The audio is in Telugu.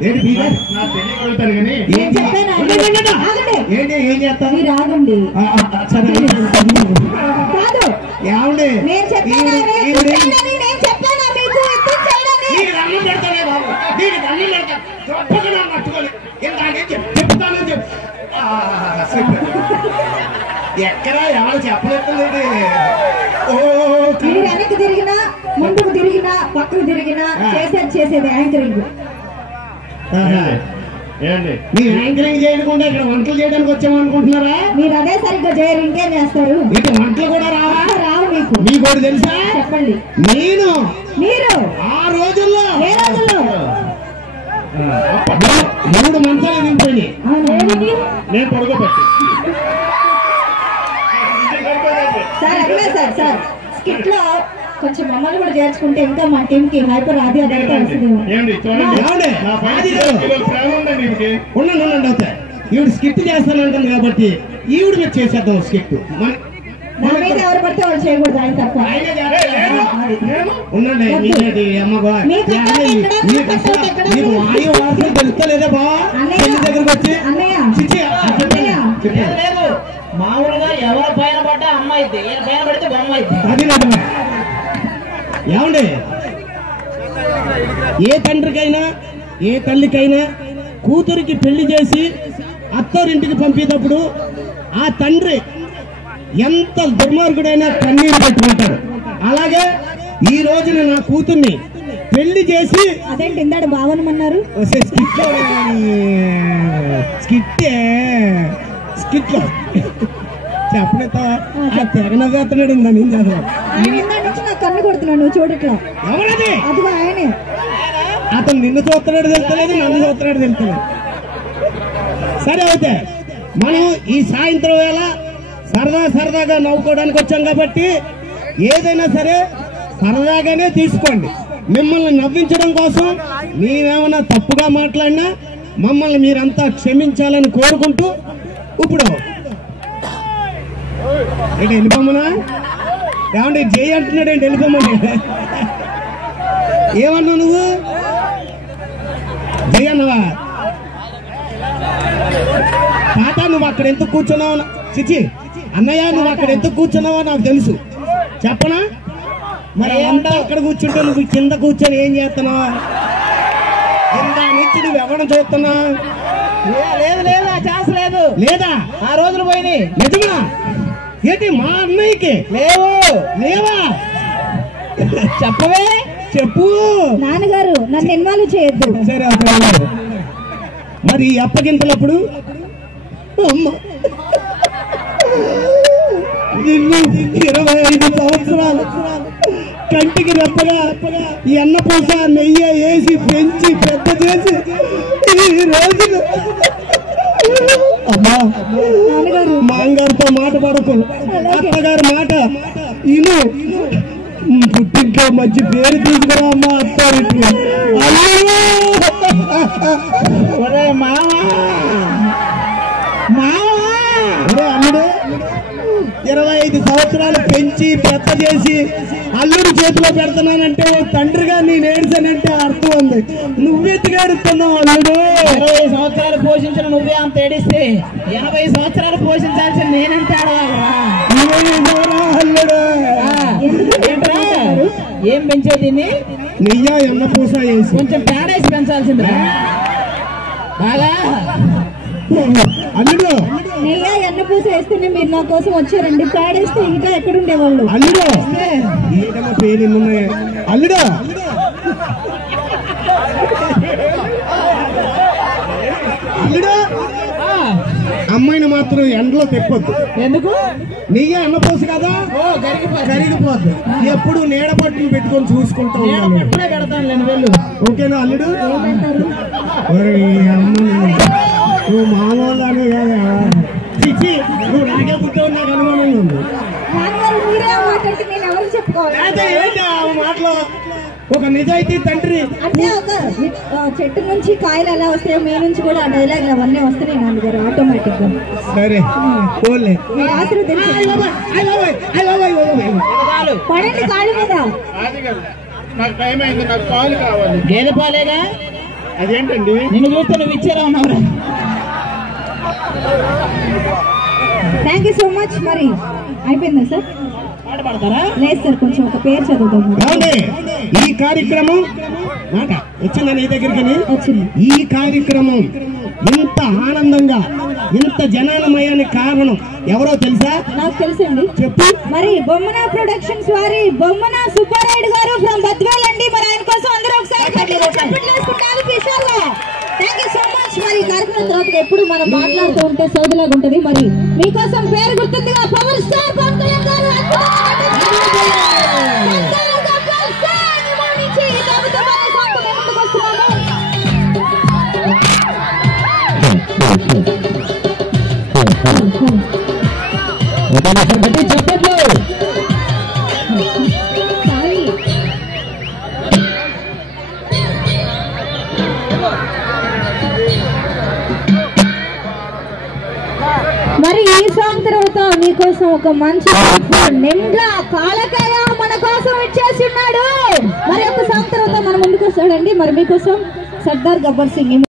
ఏం చేస్తాను రాగండి ఎక్కడా ఎవరు చెప్పలేదు. మీరు వెనక్కి తిరిగినా ముందుకు తిరిగినా పక్కకు తిరిగినా చేసేది యాంకరింగ్. మీరు యాంకరింగ్ చేయకుండా ఇక్కడ వంటలు చేయడానికి వచ్చామనుకుంటున్నారా? మీరు అదే సరిగ్గా చేయరు, ఇంకేం చేస్తారు? ఇటు వంటలు కూడా రావా? రావు. మీకు కూడా తెలుసా? చెప్పండి. మీరు ఆ రోజుల్లో ఏ రోజుల్లో 3 మంచాలు దింపండి నేను పడుకోబట్టి సార్. అట్లా సార్ స్కిట్ లో కొంచెం మమ్మల్ని కూడా చేర్చుకుంటే ఇంకా మా టీం కి హైపర్ అది అదంతా వస్తుంది. అవుతాయి ఈవిడ స్కిట్ చేస్తానంటుంది కాబట్టి ఈవిడ మీద చేసేద్దాం స్కిట్. నా మీద ఎవరు పడితే వాళ్ళు చేయకూడదు, ఆయన తప్ప. ఉండండి వాయు వాసన తెలుస్తలేదా బా దగ్గరకు వచ్చి మామూలుగా ఎవరు పైన పడ్డా అమ్మాయి పైన పడితే బొమ్మ అయితే అది ఏమండి ఏ తండ్రికైనా ఏ తల్లికైనా కూతురికి పెళ్లి చేసి అత్తోరింటికి పంపేటప్పుడు ఆ తండ్రి ఎంత దుర్మార్గుడైనా కన్నీరు పెట్టుకుంటాడు. అలాగే ఈ రోజున నా కూతుర్ని పెళ్లి చేసి అదేంటి ఇందాడు బావనమన్నారు స్కిట్ చెప్పలేతా తెగనవేస్తున్నాడు నేను చదువు నా కన్ను కొడుతున్నాడు నువ్వు చూడట్లా. ఎవరది? అదిగో ఆయనే. అతను నిన్ను చూస్తున్నాడు తెలుస్తలేదు, నన్ను చూస్తున్నాడు తెలుస్తలేదు. సరే అయితే మనం ఈ సాయంత్రం వేళ సరదాగా నవ్వుకోవడానికి వచ్చాం కాబట్టి ఏదైనా సరే సరదాగానే తీసుకోండి. మిమ్మల్ని నవ్వించడం కోసం మేమేమన్నా తప్పుగా మాట్లాడినా మమ్మల్ని మీరంతా క్షమించాలని కోరుకుంటూ ఇప్పుడు ఏంటి వెళ్ళిపోమ్మనా ఏమంటే జై అంటున్నాడు ఏంటి వెళ్ళిపోమ్మని ఏమన్నా నువ్వు జై అన్నవా? తాత నువ్వు అక్కడ ఎందుకు కూర్చున్నావు? చిచి అన్నయ్య నువ్వు అక్కడ ఎందుకు కూర్చున్నావో నాకు తెలుసు, చెప్పనా? మరి అంతా అక్కడ కూర్చుంటే నువ్వు కింద కూర్చొని ఏం చేస్తున్నావు? కింద నుంచి నువ్వు ఎవరిని చూస్తున్నావు? లేదు ఆ ఛాన్స్ లేదు. లేదా? ఆ రోజులు పోయినాయి. నిజమా? ఏంటి మా అన్నయ్యకి లేవా? చెప్పవే చెప్పు. నాన్నగారు నన్ను ఇన్వాల్వ్ చేయొద్దు. సరే మరి అప్పగింతలప్పుడు అమ్మ 25 సంవత్సరాలు కంటికి రెప్పగా ఎన్న పూస నెయ్యి వేసి పెంచి పెద్ద చేసి ఈ రోజు అమ్మా మాంగారితో మాట పడకు, అత్తగారి మాట ఇను, పుట్టింట్లో మంచి పేరు తీసుకురా అమ్మా అత్తారికి. అల్లుడు 25 సంవత్సరాలు పెంచి పెద్ద చేసి అల్లుడు చేతిలో పెడుతున్నానంటే తండ్రిగా నేను ఏడ్చానంటే అర్థం ఉంది. నువ్వెత్తిగాడుతున్నావు అల్లుడు. 20 సంవత్సరాలు పోషించిన నువ్వే అంత ఏడిస్తే 80 సంవత్సరాలు పోషించాల్సిన నేనంటే అల్లుడు. ఏం పెంచేది దీన్ని? నెయ్యి ఎన్న పూస వేసి కొంచెం పేడేసి పెంచాల్సిందిరా బాగా. అల్లుడు నెయ్యి ఎన్న పూస వేస్తేనే మీరు నా కోసం వచ్చారండి, పేడేస్తే ఇంకా ఎక్కడుండేవాళ్ళు? అల్లుడు ఏదైనా పేరు అల్లుడు అల్లుడు అమ్మాయిని మాత్రం ఎండలో తెప్పొద్దు. ఎందుకు? నెయ్యి అన్నపోసు కదా కరిగిపోద్దు. ఎప్పుడు నీడ పట్టును పెట్టుకొని చూసుకుంటూ పెడతాను. ఓకేనా అల్లుడు? నువ్వు మామూలు అని చిచ్చి నువ్వు నాకే పుట్టావు, నాకు అనుమానంగా ఉంది. ఏంటి ఆ మాటలో ఒక నిజాయితీ తండ్రి అంటే ఒక చెట్టు నుంచి కాయలు ఎలా వస్తాయో మీ నుంచి కూడా ఆ డైలాగ్ అవన్నీ వస్తున్నాయి నాన్నగారు ఆటోమేటిక్ గా. సరే పోలే పడండి కాళ్ళ మీద. గేదె పాలేగా అదేంటండి? నిన్ను చూస్తే నువ్వు ఇచ్చేలా ఉన్నావురా. Thank you so much. మరి అయిపోయిందా సార్? పాట పాడతారా? లేదు సార్, కొంచెం ఒక పేరు చదువుతాము. ఈ కార్యక్రమం మాట వచ్చిందా నీ దగ్గరికి? వచ్చింది. ఈ కార్యక్రమం ఇంత ఆనందంగా ఇంత జనాలమయానికి కారణం ఎవరో తెలుసా? నాకు తెలుసండి. చెప్పు. మరి బొమ్మన ప్రొడక్షన్స్ వారి బొమ్మన సుబ్బారాయుడు గారు ఫ్రమ్ బద్వేల్ అండి. మరి ఆయన కోసం అందరూ ఒకసారి థ్యాంక్ యూ సో మచ్. మరి కార్యక్రమం తర్వాత ఎప్పుడు మనం మాట్లాడుతూ ఉంటే సోదలాగా ఉంటది. మరి మీకోసం పేరు గుర్తుందిగా పవర్ స్టార్ పవన్ కళ్యాణ్ గారు చెప్పట్లు. మరి ఈ సాంగ్ తర్వాత మీకోసం ఒక మంచి నిమ్లా కాలకాయ మన కోసం ఇచ్చేసి ఉన్నాడు. మరి ఒక సాంగ్ తర్వాత మన ముందుకు వస్తాడండి. మరి మీకోసం సర్దార్ గబ్బర్ సింగ్